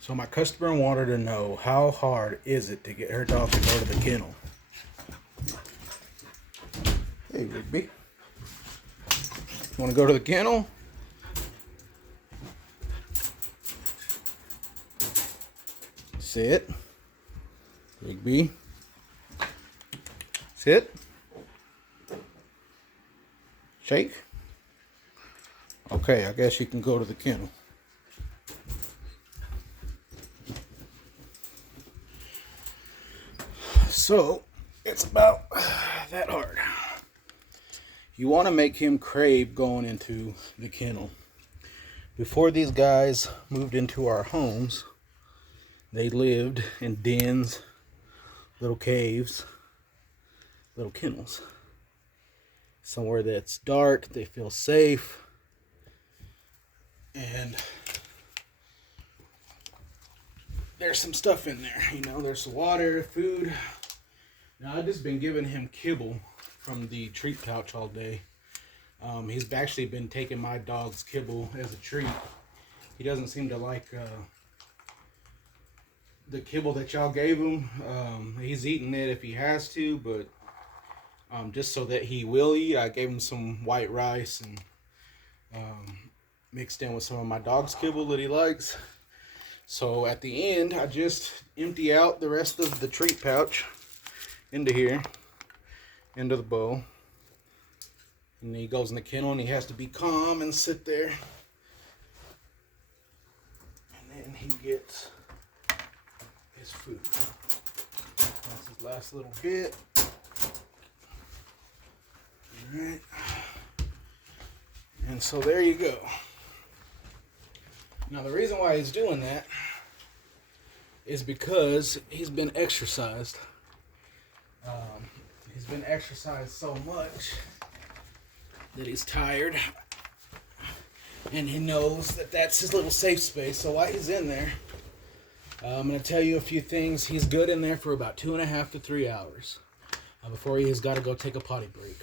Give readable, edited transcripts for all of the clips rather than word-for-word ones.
So my customer wanted to know, how hard is it to get her dog to go to the kennel? Hey, Rigby. You want to go to the kennel? Sit. Rigby. Sit. Shake. Okay, I guess you can go to the kennel. So, it's about that hard. You want to make him crave going into the kennel. Before these guys moved into our homes, they lived in dens, little caves, little kennels. Somewhere that's dark, they feel safe, and there's some stuff in there. You know, there's water, food. Now, I've just been giving him kibble from the treat pouch all day. He's actually been taking my dog's kibble as a treat. He doesn't seem to like the kibble that y'all gave him. He's eating it if he has to, but just so that he will eat, I gave him some white rice and mixed in with some of my dog's kibble that he likes. So at the end, I just empty out the rest of the treat pouch into here, into the bowl. And he goes in the kennel and he has to be calm and sit there. And then he gets his food. That's his last little bit. Alright. And so there you go. Now the reason why he's doing that is because he's been exercised. He's been exercised so much that he's tired, and he knows that that's his little safe space. So while he's in there, I'm going to tell you a few things. He's good in there for about 2.5 to 3 hours before he's got to go take a potty break.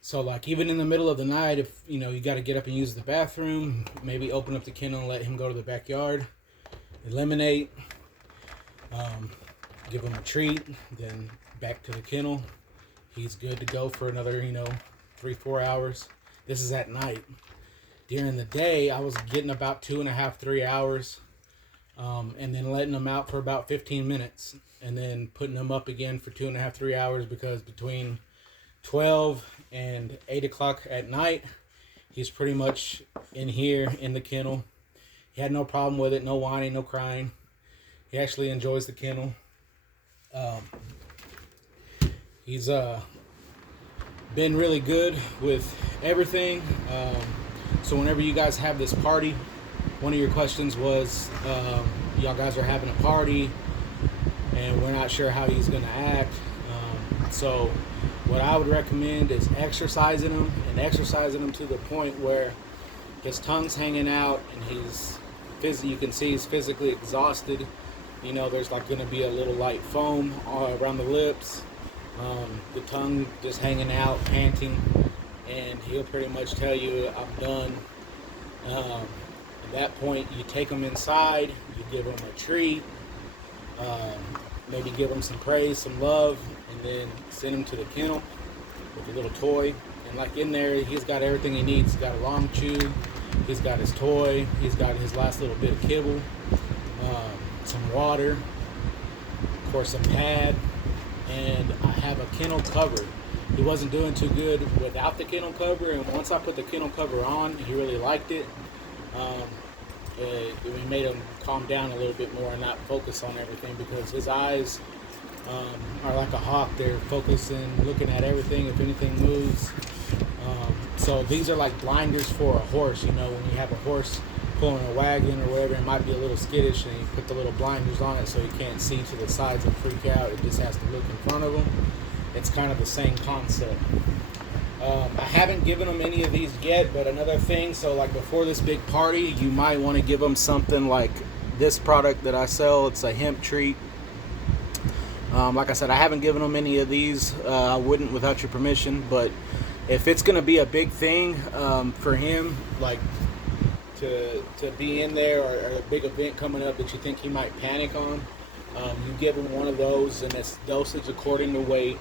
So like even in the middle of the night, if you know you got to get up and use the bathroom, maybe open up the kennel and let him go to the backyard, eliminate, give him a treat, then back to the kennel. He's good to go for another 3-4 hours. This is at night. During the day, I was getting about 2.5-3 hours, and then letting him out for about 15 minutes, and then putting him up again for 2.5-3 hours, because between 12 and 8 o'clock at night, he's pretty much in here in the kennel. He had no problem with it, no whining, no crying. He actually enjoys the kennel. He's been really good with everything. So whenever you guys have this party, one of your questions was, y'all guys are having a party and we're not sure how he's going to act. So what I would recommend is exercising him, and exercising him to the point where his tongue's hanging out and you can see he's physically exhausted. There's like going to be a little light foam around the lips, the tongue just hanging out, panting, and he'll pretty much tell you, I'm done. At that point, you take him inside, you give him a treat, maybe give him some praise, some love, and then send him to the kennel with a little toy. And like in there, he's got everything he needs. He's got a long chew, he's got his toy, he's got his last little bit of kibble, some water, of course a pad, and I have a kennel cover. He wasn't doing too good without the kennel cover, and once I put the kennel cover on, he really liked it. It made him calm down a little bit more and not focus on everything, because his eyes are like a hawk. They're focusing, looking at everything, if anything moves. So these are like blinders for a horse. When you have a horse pulling a wagon or whatever, it might be a little skittish, and you put the little blinders on it so he can't see to the sides and freak out. It just has to look in front of him. It's kind of the same concept. I haven't given them any of these yet, but another thing, so like before this big party, you might want to give them something like this product that I sell. It's a hemp treat. Like I said, I haven't given them any of these. I wouldn't without your permission, but if it's going to be a big thing for him, like to be in there, or a big event coming up that you think he might panic on, you give him one of those, and it's dosage according to weight,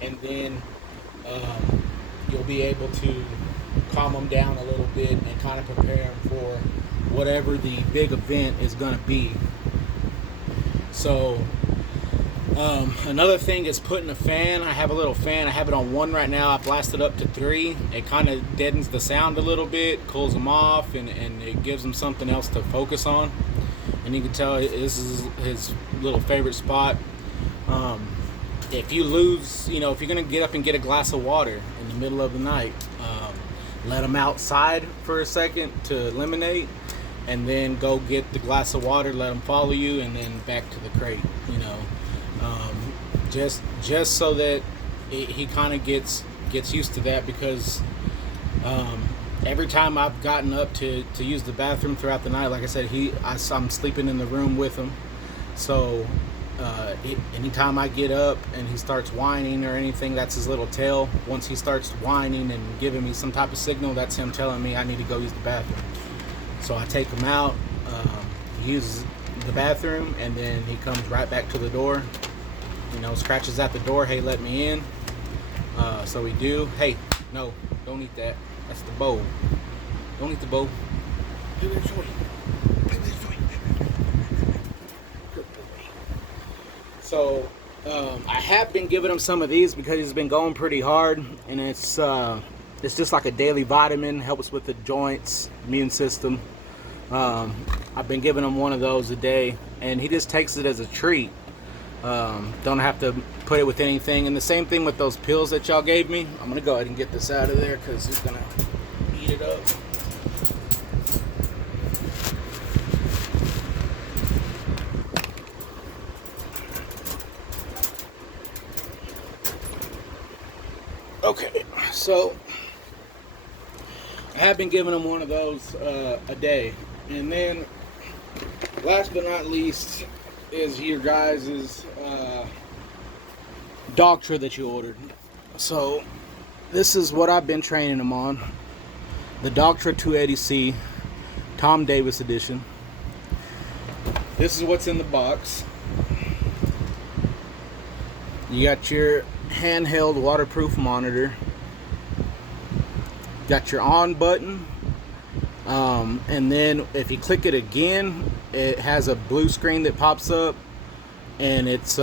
and then you'll be able to calm him down a little bit and kind of prepare him for whatever the big event is going to be. So another thing is putting a fan. I have a little fan. I have it on 1 right now. I blasted up to 3. It kind of deadens the sound a little bit, cools them off, and it gives him something else to focus on. And you can tell this is his little favorite spot. If you lose, if you're going to get up and get a glass of water in the middle of the night, let him outside for a second to eliminate, and then go get the glass of water, let him follow you, and then back to the crate, just so that he kind of gets used to that, because every time I've gotten up to use the bathroom throughout the night, like I said, I'm sleeping in the room with him, so anytime I get up and he starts whining or anything, that's his little tail. Once he starts whining and giving me some type of signal, that's him telling me I need to go use the bathroom. So I take him out, he uses the bathroom, and then he comes right back to the door, scratches at the door, hey, let me in. So we do. Hey, no, don't eat that. That's the bowl. Don't eat the bowl. Do this joint. Do this joint. Good boy. So I have been giving him some of these because he's been going pretty hard, and it's just like a daily vitamin, helps with the joints, immune system. I've been giving him one of those a day, and he just takes it as a treat. Don't have to put it with anything. And the same thing with those pills that y'all gave me. I'm gonna go ahead and get this out of there because he's gonna eat it up. Okay, so I have been giving him one of those a day. And then last but not least is your guys' Dogtra that you ordered. So this is what I've been training him on. The Dogtra 280c Tom Davis edition. This is what's in the box. You got your handheld waterproof monitor. Got your on button. And then if you click it again, it has a blue screen that pops up, and it's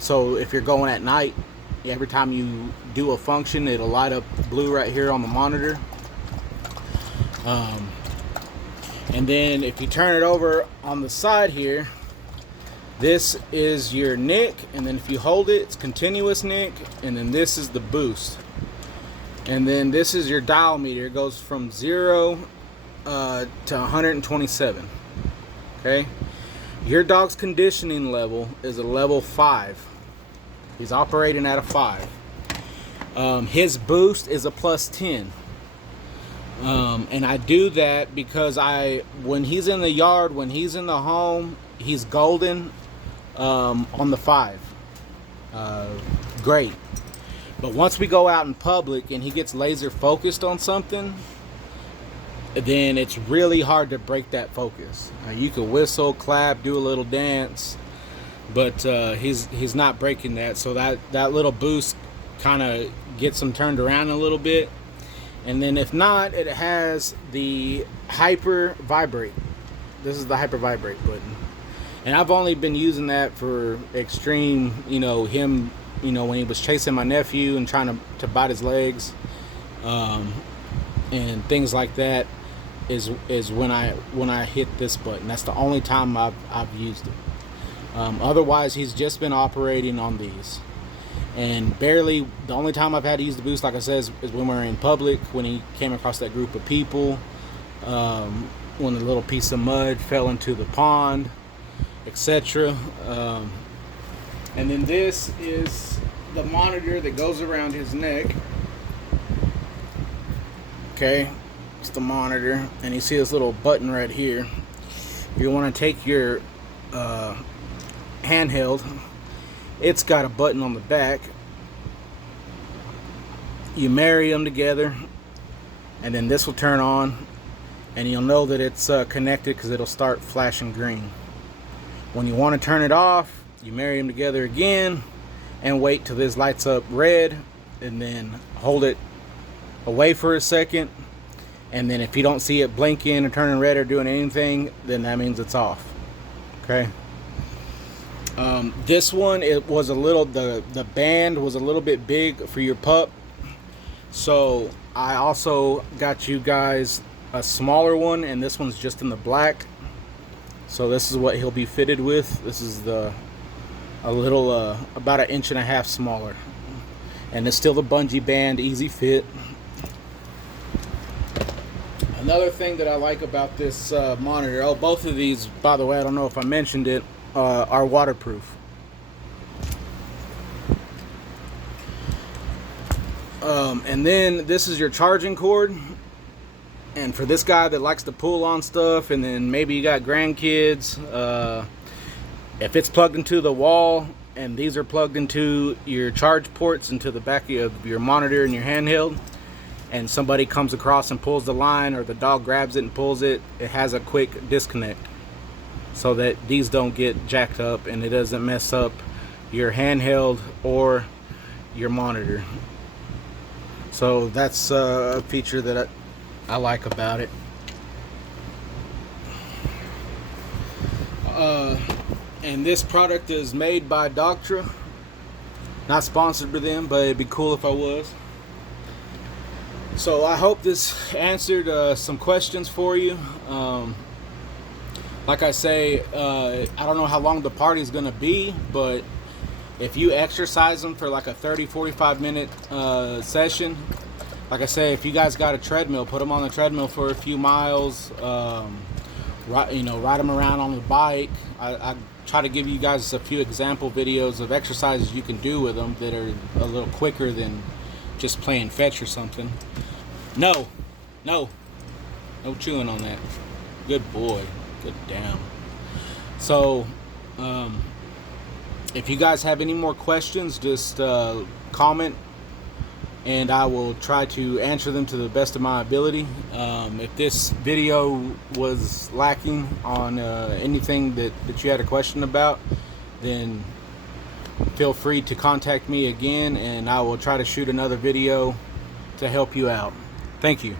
so if you're going at night, every time you do a function, it'll light up blue right here on the monitor. And then if you turn it over on the side here, this is your NIC, and then if you hold it, it's continuous NIC, and then this is the boost. And then this is your dial meter. It goes from 0 to 127. Okay, your dog's conditioning level is a level 5. He's operating at a 5. His boost is a +10. And I do that because when he's in the yard, when he's in the home, he's golden on the 5. Great. But once we go out in public and he gets laser focused on something, then it's really hard to break that focus. You can whistle, clap, do a little dance, but he's not breaking that. So that little boost kind of gets him turned around a little bit. And then if not, it has the hyper vibrate. This is the hyper vibrate button. And I've only been using that for extreme, him, when he was chasing my nephew and trying to bite his legs, and things like that, is when I hit this button. That's the only time I've used it. Otherwise, he's just been operating on these. And barely, the only time I've had to use the boost, like I said, is when we were in public, when he came across that group of people, when a little piece of mud fell into the pond, etc. And then this is the monitor that goes around his neck. Okay, it's the monitor, and you see this little button right here. You want to take your handheld. It's got a button on the back. You marry them together, and then this will turn on, and you'll know that it's connected because it'll start flashing green. When you want to turn it off, you marry them together again and wait till this lights up red, and then hold it away for a second, and then if you don't see it blinking or turning red or doing anything, then that means it's off. Okay. This one, it was a little, the band was a little bit big for your pup, so I also got you guys a smaller one, and this one's just in the black. So this is what he'll be fitted with. This is a little about 1.5 inches smaller, and it's still the bungee band, easy fit. Another thing that I like about this monitor, oh, both of these, by the way, I don't know if I mentioned it, are waterproof. And then this is your charging cord. And for this guy that likes to pull on stuff, and then maybe you got grandkids, if it's plugged into the wall and these are plugged into your charge ports into the back of your monitor and your handheld, and somebody comes across and pulls the line, or the dog grabs it and pulls it, it has a quick disconnect so that these don't get jacked up and it doesn't mess up your handheld or your monitor. So that's a feature that I like about it. And this product is made by Dogtra. Not sponsored by them, but it'd be cool if I was. So I hope this answered some questions for you. Like I say, I don't know how long the party's gonna be, but if you exercise them for like a 30-45 minute session, like I say, if you guys got a treadmill, put them on the treadmill for a few miles. Ride them around on the bike. I try to give you guys a few example videos of exercises you can do with them that are a little quicker than just playing fetch or something. No chewing on that. Good boy. Good damn. So if you guys have any more questions, just comment and I will try to answer them to the best of my ability. If this video was lacking on anything that you had a question about, then feel free to contact me again, and I will try to shoot another video to help you out. Thank you.